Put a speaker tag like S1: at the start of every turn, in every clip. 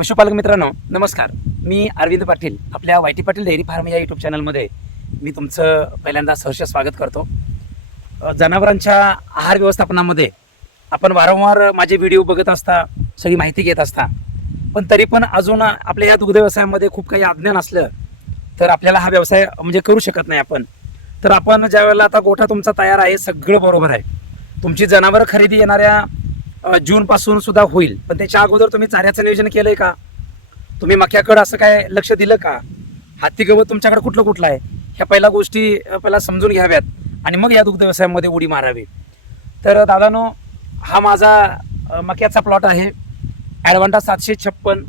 S1: पशुपालक मित्रांनो नमस्कार. मी अरविंद पाटील आपल्या Y T Patil dairy farm या यूट्यूब चॅनलमध्ये मी तुमचं पहिल्यांदा सहर्ष स्वागत करतो. जनावरांच्या आहार व्यवस्थापनामध्ये आपण वारंवार माझे व्हिडिओ बघत असता सगळी माहिती घेत असता पण तरी पण अजून आपल्या या दुग्ध व्यवसायामध्ये खूप काही अज्ञान असलं तर आपल्याला हा व्यवसाय म्हणजे करू शकत नाही आपण. तर आपण ज्या वेळेला आता गोठा तुमचा तयार आहे सगळं बरोबर आहे. तुमची जनावरं खरेदी येणाऱ्या जून पासून सुद्धा होईल. पण त्याच्या अगोदर तुम्ही चाऱ्याचं नियोजन केलंय का? तुम्ही मक्याकडं असं काय लक्ष दिलं का? हाती गवत तुमच्याकडे कुठलं कुठलं आहे? ह्या पहिल्या गोष्टी पहिला समजून घ्याव्यात आणि मग या दुग्ध व्यवसायामध्ये उडी मारावी. तर दादानो हा माझा मक्याचा प्लॉट आहे. ॲडवांटा सातशे छप्पन.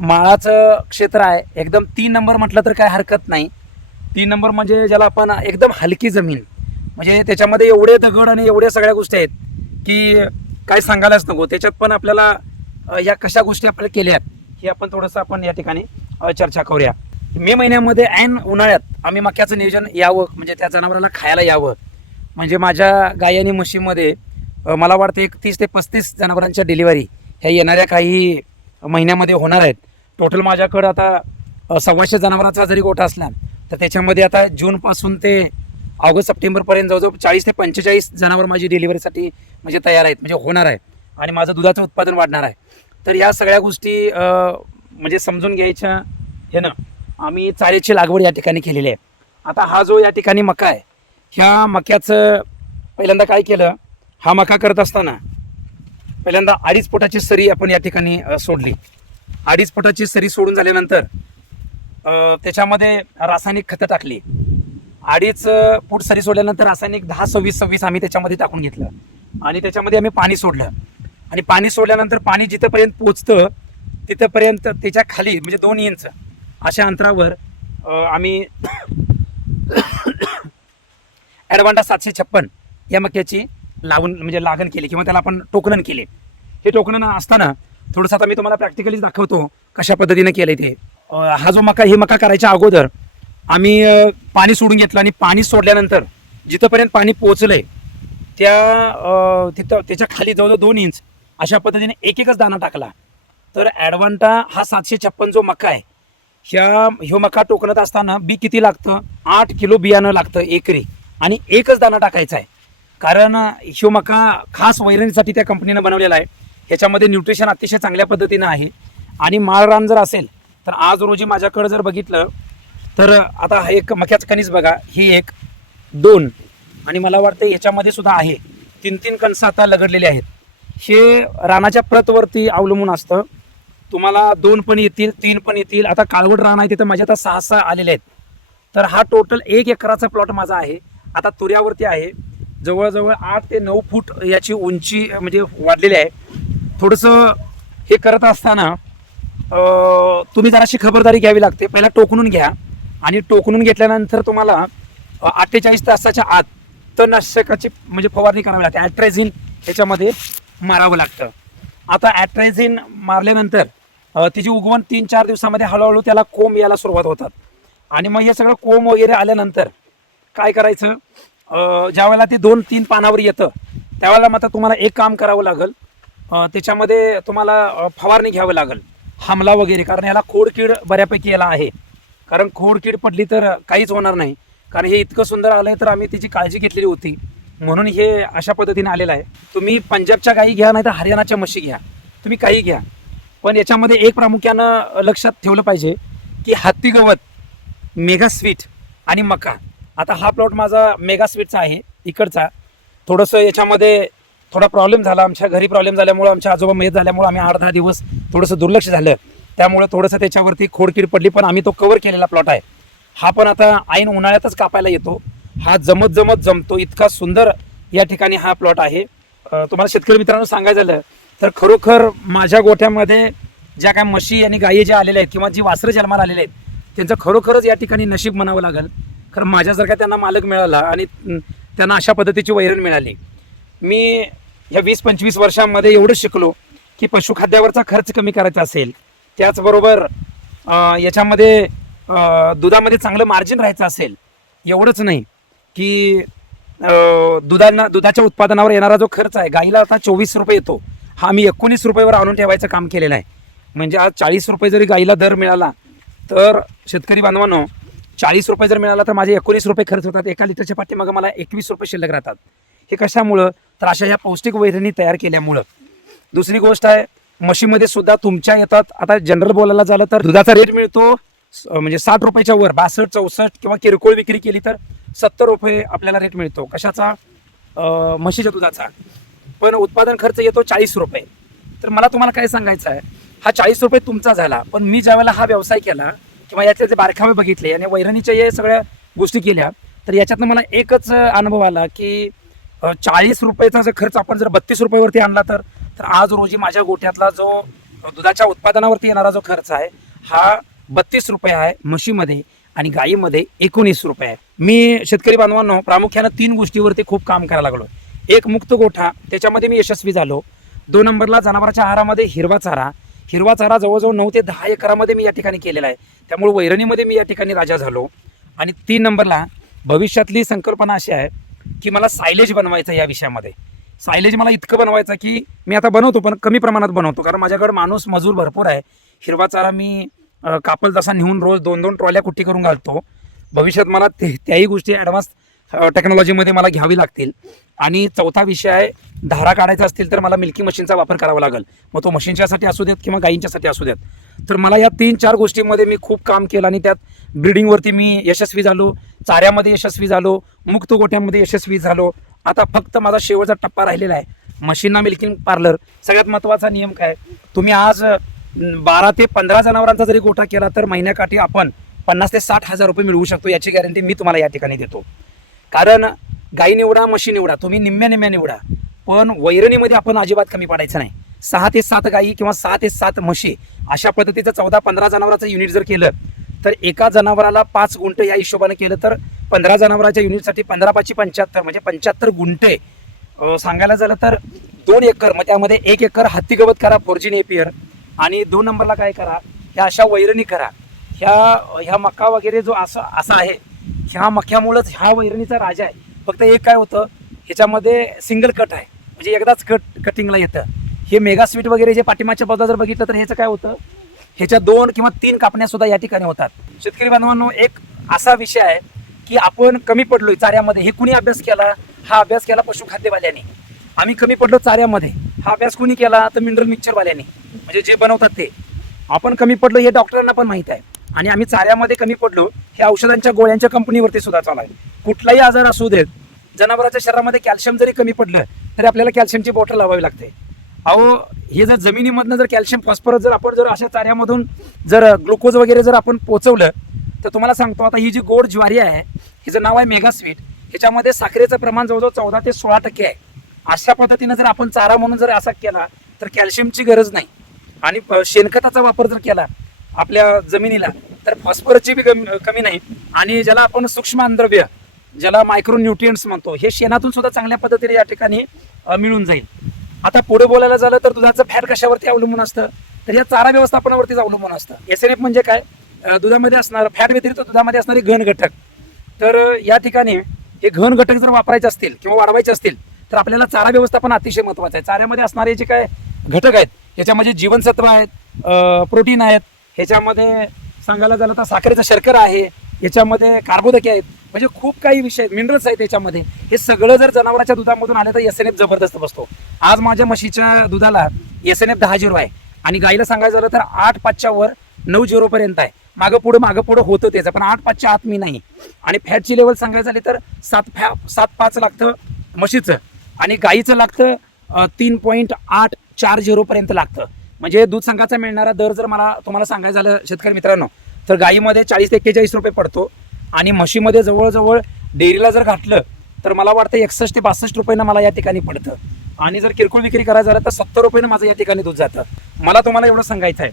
S1: माळाचं क्षेत्र आहे. एकदम तीन नंबर म्हटलं तर काय हरकत नाही. तीन नंबर म्हणजे ज्याला आपण एकदम हलकी जमीन. म्हणजे त्याच्यामध्ये एवढे दगड आणि एवढ्या सगळ्या गोष्टी आहेत की काय सांगायलाच नको. त्याच्यात पण आपल्याला या कशा गोष्टी आपल्याला केल्या हे आपण थोडंसं आपण या ठिकाणी चर्चा करूया. मे महिन्यामध्ये ऐन उन्हाळ्यात आम्ही मक्याचं नियोजन यावं म्हणजे त्या जनावराला खायला यावं. म्हणजे माझ्या गाय आणि म्हशीमध्ये मला वाटतं एक तीस ते पस्तीस जनावरांच्या डिलिव्हरी ह्या येणाऱ्या काही महिन्यामध्ये होणार आहेत. टोटल माझ्याकडं आता सव्वाशे जनावरांचा जरी गोठा असला तर त्याच्यामध्ये आता जूनपासून ते ऑगस्ट सप्टेंबरपर्यंत जवळजवळ चाळीस ते पंचेचाळीस जनावर माझी डिलिव्हरीसाठी म्हणजे तयार आहेत म्हणजे होणार आहे. आणि माझं दुधाचं उत्पादन वाढणार आहे. तर या सगळ्या गोष्टी म्हणजे समजून घ्यायच्या हे ना आम्ही चाऱ्याची लागवड या ठिकाणी केलेली आहे. आता हा जो या ठिकाणी मका आहे ह्या मक्याचं पहिल्यांदा काय केलं हा मका करत असताना पहिल्यांदा अडीच फुटाची सरी आपण या ठिकाणी सोडली. अडीच फुटाची सरी सोडून झाल्यानंतर त्याच्यामध्ये रासायनिक खतं टाकली. अडीच फूट सरी सोडल्यानंतर रासायनिक दहा सव्वीस सव्वीस आम्ही त्याच्यामध्ये टाकून घेतलं. आणि त्याच्यामध्ये आम्ही पाणी सोडलं. आणि पाणी सोडल्यानंतर पाणी जिथंपर्यंत पोचतं तिथंपर्यंत त्याच्याखाली म्हणजे दोन इंच अशा अंतरावर आम्ही ॲडवांडा सातशे छप्पन या मक्याची लावून म्हणजे लागण केली किंवा त्याला आपण टोकणन केले. हे टोकणन असताना थोडंसं आता मी तुम्हाला प्रॅक्टिकली दाखवतो कशा पद्धतीने केलं ते. हा जो मका ही मका करायच्या अगोदर आम्ही पाणी सोडून घेतलं आणि पाणी सोडल्यानंतर जिथंपर्यंत पाणी पोचलंय त्या तिथं त्याच्याखाली जवळजवळ दोन इंच अशा पद्धतीने एक एकच दाणा टाकला. तर ॲडवांटा हा सातशे छप्पन जो मका आहे ह्या ह्यो मका टोकणत असताना बी किती लागतं? आठ किलो बियाणं लागतं एकरी आणि एकच दाणा टाकायचा आहे. कारण ह्यो मका खास वैरणीसाठी त्या कंपनीनं बनवलेला आहे. ह्याच्यामध्ये न्यूट्रिशन अतिशय चांगल्या पद्धतीनं आहे. आणि माळरान जर असेल तर आज रोजी माझ्याकडे जर बघितलं तर आता हा एक मक्याचं कणीस बघा ही एक दोन. आणि मला वाटतं ह्याच्यामध्ये सुद्धा आहे. तीन तीन कणसं आता लगडलेले आहेत. हे रानाच्या प्रतवरती अवलंबून असतं. तुम्हाला दोन पण येतील तीन पण येतील. आता काळवड रान आहे तिथं माझ्या आता सहा सहा आलेले आहेत. तर हा टोटल एक एकराचा प्लॉट माझा आहे. आता तुऱ्यावरती आहे. जवळजवळ आठ ते नऊ फूट याची उंची म्हणजे वाढलेली आहे. थोडंसं हे करत असताना तुम्ही जराशी खबरदारी घ्यावी लागते. पहिला टोकणून घ्या. आणि टोकणून घेतल्यानंतर तुम्हाला अठ्ठेचाळीस तासाच्या आत तणनाशकाची म्हणजे फवारणी करावी लागते. ॲट्रायझिन त्याच्यामध्ये मारावं लागतं. आता ॲट्रायझिन मारल्यानंतर तिची उगवण तीन चार दिवसामध्ये हळूहळू त्याला कोंब यायला सुरुवात होतात. आणि मग हे सगळं कोंब वगैरे आल्यानंतर काय करायचं? ज्यावेळेला ज्या वेळेला ते दोन तीन पानावर येतं त्यावेळेला मात्र तुम्हाला एक काम करावं लागेल. त्याच्यामध्ये तुम्हाला फवारणी घ्यावं लागेल. हमला वगैरे कारण याला खोडकीड बऱ्यापैकी याला आहे. कारण खोडकीड पडली तर काहीच होणार नाही. कारण हे इतकं सुंदर आलं आहे तर आम्ही त्याची काळजी घेतलेली होती. म्हणून हे अशा पद्धतीने आलेलं आहे. तुम्ही पंजाबच्या गायी घ्या नाही तर हरियाणाच्या म्हशी घ्या. तुम्ही काही घ्या. पण याच्यामध्ये एक प्रामुख्यानं लक्षात ठेवलं पाहिजे की हत्ती गवत मेगा स्वीट आणि मका. आता हा प्लॉट माझा मेगा स्वीटचा आहे इकडचा. थोडंसं याच्यामध्ये थोडा प्रॉब्लेम झाला. आमच्या घरी प्रॉब्लेम झाल्यामुळं आमच्या आजोबा मेद झाल्यामुळं आम्ही आठ दहा दिवस थोडंसं दुर्लक्ष झालं. त्यामुळं थोडंसं त्याच्यावरती खोडकीड पडली पण आम्ही तो कवर केलेला प्लॉट आहे. हा पण आता ऐन उन्हाळ्यातच कापायला येतो. हा जमत जमत जमतो इतका सुंदर या ठिकाणी हा प्लॉट आहे. तुम्हाला शेतकरी मित्रांनो सांगायचं झालं तर खरोखर माझ्या गोठ्यामध्ये ज्या काय म्हशी आणि गायी ज्या आलेल्या आहेत किंवा जी वासरं जन्माला आलेले आहेत त्यांचं खरोखरच या ठिकाणी नशीब म्हणावं लागेल. कारण माझ्यासारखा त्यांना मालक मिळाला आणि त्यांना अशा पद्धतीची वैरण मिळाली. मी ह्या वीस पंचवीस वर्षांमध्ये एवढं शिकलो की पशुखाद्यावरचा खर्च कमी करायचा असेल त्याचबरोबर याच्यामध्ये दुधामध्ये चांगलं मार्जिन राहायचं असेल एवढंच नाही की दुधांना दुधाच्या उत्पादनावर येणारा जो खर्च आहे गाईला आता चोवीस रुपये येतो. हा मी एकोणीस रुपयेवर आणून ठेवायचं काम केलेलं आहे. म्हणजे आज चाळीस रुपये जरी गाईला दर मिळाला तर शेतकरी बांधवांनो चाळीस रुपये जर मिळाला तर माझे एकोणीस रुपये खर्च होतात. एका लिटरच्या पाठीमागं मला एकवीस रुपये शिल्लक राहतात. हे कशामुळं? तर अशा ह्या पौष्टिक वैरणी तयार केल्यामुळं. दुसरी गोष्ट आहे म्हशीमध्ये सुद्धा तुमच्या येतात. आता जनरल बोलायला झालं तर दुधाचा रेट मिळतो म्हणजे साठ रुपयाच्या वर बासष्ट चौसष्ट किंवा किरकोळ विक्री केली तर सत्तर रुपये आपल्याला रेट मिळतो. कशाचा? म्हशीच्या दुधाचा. पण उत्पादन खर्च येतो चाळीस रुपये. तर मला तुम्हाला काय सांगायचं आहे? हा चाळीस रुपये तुमचा झाला पण मी ज्यावेळेला हा व्यवसाय केला किंवा याचे जे बारखावे बघितले आणि वैरणीच्या हे सगळ्या गोष्टी केल्या तर याच्यातनं मला एकच अनुभव आला की चाळीस रुपयाचा जर खर्च आपण जर बत्तीस रुपयावरती आणला तर तर आज रोजी माझ्या गोठ्यातला जो दुधाच्या उत्पादनावरती येणारा जो खर्च आहे हा बत्तीस रुपये आहे म्हशीमध्ये आणि गायीमध्ये एकोणीस रुपये आहे. मी शेतकरी बांधवांनो प्रामुख्यानं तीन गोष्टीवरती खूप काम करायला लागलो एक मुक्त गोठा. त्याच्यामध्ये मी यशस्वी झालो. दोन नंबरला जनावरांच्या आहारामध्ये हिरवा चारा. हिरवा चारा जवळजवळ नऊ ते दहा एकरामध्ये मी या ठिकाणी केलेला आहे. त्यामुळे वैरणीमध्ये मी या ठिकाणी राजा झालो. आणि तीन नंबरला भविष्यातली संकल्पना अशी आहे की मला सायलेज बनवायचं या विषयामध्ये. सायलेज मला इतकं बनवायचं की मी आता बनवतो पण कमी प्रमाणात बनवतो. कारण माझ्याकडे माणूस मजूर भरपूर आहे. हिरवा चारा मी कापल तसा नेऊन रोज दोन दोन ट्रॉल्या कुट्टी करून घालतो. भविष्यात मला ते त्याही गोष्टी ॲडव्हान्स टेक्नॉलॉजीमध्ये मला घ्यावी लागतील. आणि चौथा विषय आहे धारा काढायचा असतील तर मला मिल्की मशीनचा वापर करावा लागेल. मग तो मशीनच्यासाठी असू देत किंवा गायींच्यासाठी असू देत. तर मला या तीन चार गोष्टींमध्ये मी खूप काम केलं आणि त्यात ब्रिडिंगवरती मी यशस्वी झालो. चाऱ्यामध्ये यशस्वी झालो. मुक्त गोट्यांमध्ये यशस्वी झालो. आता फक्त माझा शेवटचा टप्पा राहिलेला आहे. मशीनना मिल्किंग पार्लर. सगळ्यात महत्त्वाचा नियम काय? तुम्ही आज बारा ते पंधरा जनावरांचा जरी गोठा केला तर महिन्याकाठी आपण पन्नास ते साठ हजार रुपये मिळवू शकतो याची गॅरंटी मी तुम्हाला या ठिकाणी देतो. कारण गाई निवडा म्हशी निवडा तुम्ही निम्म्या निम्म्या निवडा. पण वैरणीमध्ये आपण अजिबात कमी पडायचं नाही. सहा ते सात गाई किंवा सहा ते सात म्हशी अशा पद्धतीचं चौदा पंधरा जनावराचं युनिट जर केलं तर एका जनावराला पाच गुंट या हिशोबाने केलं तर पंधरा जनावराच्या युनिटसाठी पंधरा पाचशे पंच्याहत्तर म्हणजे पंच्याहत्तर गुंठे. सांगायला झालं तर दोन एकर मग त्यामध्ये एक एकर हत्ती गवत करा फोर्जिन एपियर. आणि दोन नंबरला काय करा ह्या अशा वैरणी करा. ह्या ह्या मका वगैरे जो असा असा आहे ह्या मक्यामुळंच ह्या वैरणीचा राजा आहे. फक्त एक काय होतं ह्याच्यामध्ये सिंगल कट आहे. म्हणजे एकदाच कट कटिंगला येतं. हे मेगा स्वीट वगैरे जे पाठिंबाच्या बाजूला जर बघितलं तर ह्याचं काय होतं ह्याच्या दोन किंवा तीन कापण्या सुद्धा या ठिकाणी होतात. शेतकरी बांधवांनो एक असा विषय आहे की आपण कमी पडलोय चाऱ्यामध्ये. हे कुणी अभ्यास केला? हा अभ्यास केला पशुखाद्यवाल्याने. आम्ही कमी पडलो चाऱ्यामध्ये. हा अभ्यास कुणी केला? तर मिनरल मिक्सरवाल्याने. म्हणजे जे बनवतात ते. आपण कमी पडलो हे डॉक्टरांना पण माहीत आहे. आणि आम्ही चाऱ्यामध्ये कमी पडलो हे औषधांच्या गोळ्यांच्या कंपनीवरती सुद्धा चालू आहे. कुठलाही आजार असू देत जनावराच्या शरीरामध्ये कॅल्शियम जरी कमी पडलं तरी आपल्याला कॅल्शियमची बॉटल लावावी लागते. अहो हे जर जमिनीमधनं जर कॅल्शियम फॉस्फरस जर आपण जर अशा चाऱ्यामधून जर ग्लुकोज वगैरे जर आपण पोचवलं तर तुम्हाला सांगतो आता ही जी गोड ज्वारी आहे हिचं नाव आहे मेगा स्वीट ह्याच्यामध्ये साखरेचं प्रमाण जवळजवळ चौदा ते सोळा टक्के आहे. अशा पद्धतीनं जर आपण चारा म्हणून जर असा केला तर कॅल्शियमची गरज नाही. आणि शेणखताचा वापर जर केला आपल्या जमिनीला तर फॉस्फरसची बी कमी कमी नाही. आणि ज्याला आपण सूक्ष्म अंद्रव्य ज्याला मायक्रो न्यूट्रियंट्स म्हणतो हे शेणातून सुद्धा चांगल्या पद्धतीने या ठिकाणी मिळून जाईल. आता पुढे बोलायला झालं तर दुधाचं फॅट कशावरती अवलंबून असतं? तर या चारा व्यवस्थापनावरतीच अवलंबून असतं. एस एन एफ म्हणजे काय? दुधामध्ये असणार फॅट व्यतिरिक्त दुधामध्ये असणारे घन घटक. तर या ठिकाणी हे घन घटक जर वापरायचे असतील किंवा वाढवायचे असतील तर आपल्याला चारा व्यवस्थापन अतिशय महत्त्वाचं आहे. चाऱ्यामध्ये असणारे जे काय घटक आहेत ह्याच्यामध्ये जीवनसत्व आहेत प्रोटीन आहेत ह्याच्यामध्ये सांगायला झालं तर साखरेचं शर्करा आहे याच्यामध्ये कार्बोदके आहेत म्हणजे खूप काही विषय मिनरल्स आहेत याच्यामध्ये. हे सगळं जर जनावरांच्या दुधामधून आलं तर एस एन एफ जबरदस्त बसतो. आज माझ्या म्हशीच्या दुधाला एस एन एफ दहा झिरो आहे. आणि गाईला सांगायचं झालं तर आठ पाचच्या वर नऊ झिरोपर्यंत आहे. मागं पुढं मागं पुढं होतं त्याचं पण आठ पाचच्या आत मी नाही. आणि फॅटची लेवल सांगायचं झाली तर सात फॅ सात पाच लागतं म्हशीचं. आणि गाईचं लागतं तीन पॉईंट आठ चार झिरोपर्यंत लागतं. म्हणजे दूध संघाचा मिळणारा दर जर मला तुम्हाला सांगायचं झालं शेतकरी मित्रांनो तर गाईमध्ये चाळीस ते एक्केचाळीस रुपये पडतो. आणि म्हशीमध्ये जवळजवळ डेअरीला जर घातलं तर मला वाटतं एकसष्ट ते बासष्ट रुपयानं मला या ठिकाणी पडतं. आणि जर किरकोळ विक्री करायचं झालं तर सत्तर रुपयानं माझं या ठिकाणी दूध जातं. मला तुम्हाला एवढं सांगायचं आहे.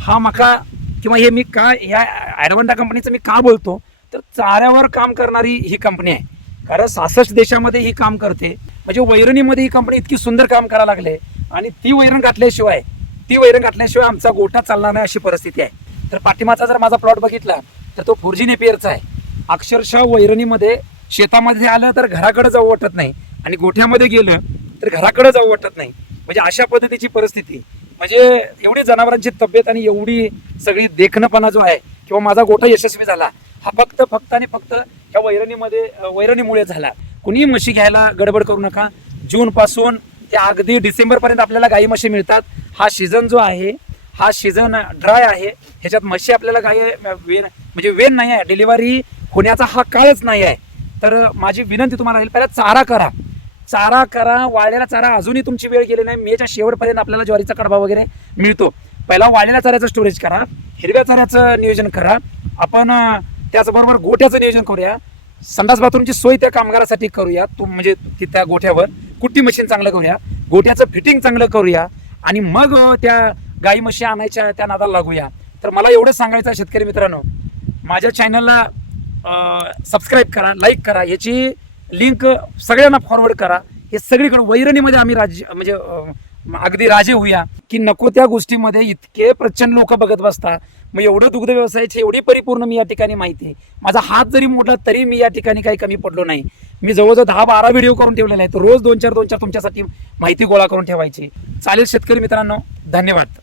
S1: हा मका किंवा हे मी का या ॲडव्हान्टा कंपनीचं मी का बोलतो? तर चाऱ्यावर काम करणारी ही कंपनी आहे. कारण सासष्ट देशामध्ये ही काम करते. म्हणजे वैरणीमध्ये ही कंपनी इतकी सुंदर काम करायला लागले. आणि ती वैरण घातल्याशिवाय ती वैरण घातल्याशिवाय आमचा गोठा चालणार नाही अशी परिस्थिती आहे. तर पाठीमाचा जर माझा प्लॉट बघितला तर तो फोर जी नेपियरचा आहे. अक्षरशः वैरणीमध्ये शेतामध्ये आलं तर घराकडे जाऊ वाटत नाही. आणि गोठ्यामध्ये गेलं तर घराकडे जाऊ वाटत नाही. म्हणजे अशा पद्धतीची परिस्थिती. म्हणजे एवढी जनावरांची तब्येत आणि एवढी सगळी देखणपणा जो आहे किंवा माझा गोठा यशस्वी झाला हा फक्त फक्त आणि फक्त ह्या वैरणीमध्ये वैरणीमुळे झाला. कुणी म्हशी घ्यायला गडबड करू नका. जूनपासून ते अगदी डिसेंबरपर्यंत आपल्याला गाई म्हशी मिळतात. हा सीझन जो आहे हा सीझन ड्राय आहे. ह्याच्यात म्हशी आपल्याला गाई वेन म्हणजे वेन नाही आहे. डिलिव्हरी होण्याचा हा काळच नाही आहे. तर माझी विनंती तुम्हाला राहील पहिला चारा करा. चारा करा वाळलेला चारा अजूनही तुमची वेळ गेली नाही. मेच्या शेवटपर्यंत आपल्याला ज्वारीचा कडबा वगैरे मिळतो. पहिला वाळलेल्या चाऱ्याचं स्टोरेज करा हिरव्या चाऱ्याचं नियोजन करा. आपण त्याचबरोबर गोठ्याचं नियोजन करूया. संडास बाथरूमची सोय त्या कामगारासाठी करूया. तो म्हणजे त्या गोठ्यावर. कुट्टी मशीन चांगलं करूया. गोठ्याचं फिटिंग चांगलं करूया. आणि मग त्या गाई म्हशी आणायच्या त्या नादाला लागूया. तर मला एवढंच सांगायचं आहे शेतकरी मित्रांनो. माझ्या चॅनलला सबस्क्राईब करा लाईक करा. याची लिंक सगळ्यांना फॉरवर्ड करा. हे सगळीकडे वैरणीमध्ये आम्ही राज्य म्हणजे अगदी राजे होऊया की नको त्या गोष्टीमध्ये इतके प्रचंड लोक बघत बसता मग एवढं दुग्ध व्यवसायाची एवढी परिपूर्ण मी या ठिकाणी माहिती आहे. माझा हात जरी मोडला तरी मी या ठिकाणी काही कमी पडलो नाही. मी जवळजवळ दहा बारा व्हिडिओ करून ठेवलेला आहे तर रोज दोन चार दोन चार तुमच्यासाठी माहिती गोळा करून ठेवायची. चालेल शेतकरी मित्रांनो धन्यवाद.